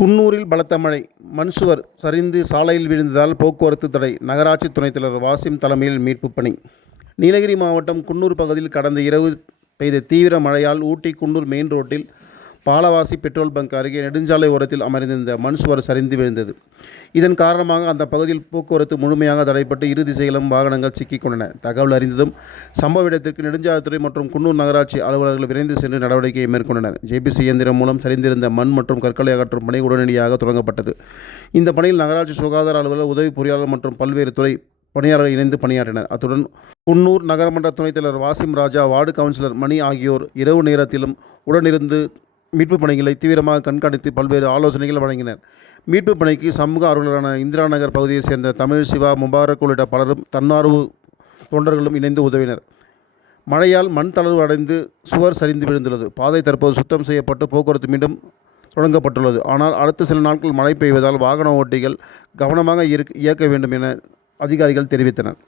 குன்னூரில் பலத்த மழை, மண் சுவர் சரிந்து சாலையில் விழுந்ததால் போக்குவரத்து தடை. நகராட்சி துணைத் தலைவர் வாசிம் தலைமையில் மீட்புப் பணி. நீலகிரி மாவட்டம் குன்னூர் பகுதியில் கடந்த இரவு பெய்த தீவிர மழையால் ஊட்டி குன்னூர் மெயின் ரோட்டில் பாலவாசி பெட்ரோல் பங்க் அருகே நெடுஞ்சாலை ஓரத்தில் அமைந்திருந்த மண் சுவர் சரிந்து விழுந்தது. இதன் காரணமாக அந்த பகுதியில் போக்குவரத்து முழுமையாக தடைப்பட்டு இரு திசைகளும் வாகனங்கள் சிக்கிக் கொண்டன. தகவல் அறிந்ததும் சம்பவ இடத்திற்கு நெடுஞ்சாலைத்துறை மற்றும் குன்னூர் நகராட்சி அலுவலர்கள் விரைந்து சென்று நடவடிக்கையை மேற்கொண்டனர். ஜேபிசி இயந்திரம் மூலம் சரிந்திருந்த மண் மற்றும் கற்களை அகற்றும் பணி உடனடியாக தொடங்கப்பட்டது. இந்த பணியில் நகராட்சி சுகாதார அலுவலர், உதவி பொறியாளர் மற்றும் பல்வேறு துறை பணியாளர்கள் இணைந்து பணியாற்றினர். அத்துடன் குன்னூர் நகரமன்ற துணைத் தலைவர் வாசிம் ராஜா, வார்டு கவுன்சிலர் மணி ஆகியோர் இரவு நேரத்திலும் உடனிருந்து மீட்புப் பணிகளை தீவிரமாக கண்காணித்து பல்வேறு ஆலோசனைகள் வழங்கினர். மீட்புப் பணிக்கு சமூக ஆர்வலரான இந்திரா நகர் பகுதியைச் சேர்ந்த தமிழ், சிவா, முபாரக் உள்ளிட்ட பலரும் தன்னார்வ தொண்டர்களும் இணைந்து உதவினர். மழையால் மண் தளர்வு அடைந்து சுவர் சரிந்து விழுந்துள்ளது. பாதை தற்போது சுத்தம் செய்யப்பட்டு போக்குவரத்து மீண்டும் தொடங்கப்பட்டுள்ளது. ஆனால் அடுத்த சில நாட்கள் மழை பெய்வதால் வாகன ஓட்டிகள் கவனமாக இயக்க வேண்டும் என அதிகாரிகள் தெரிவித்தனர்.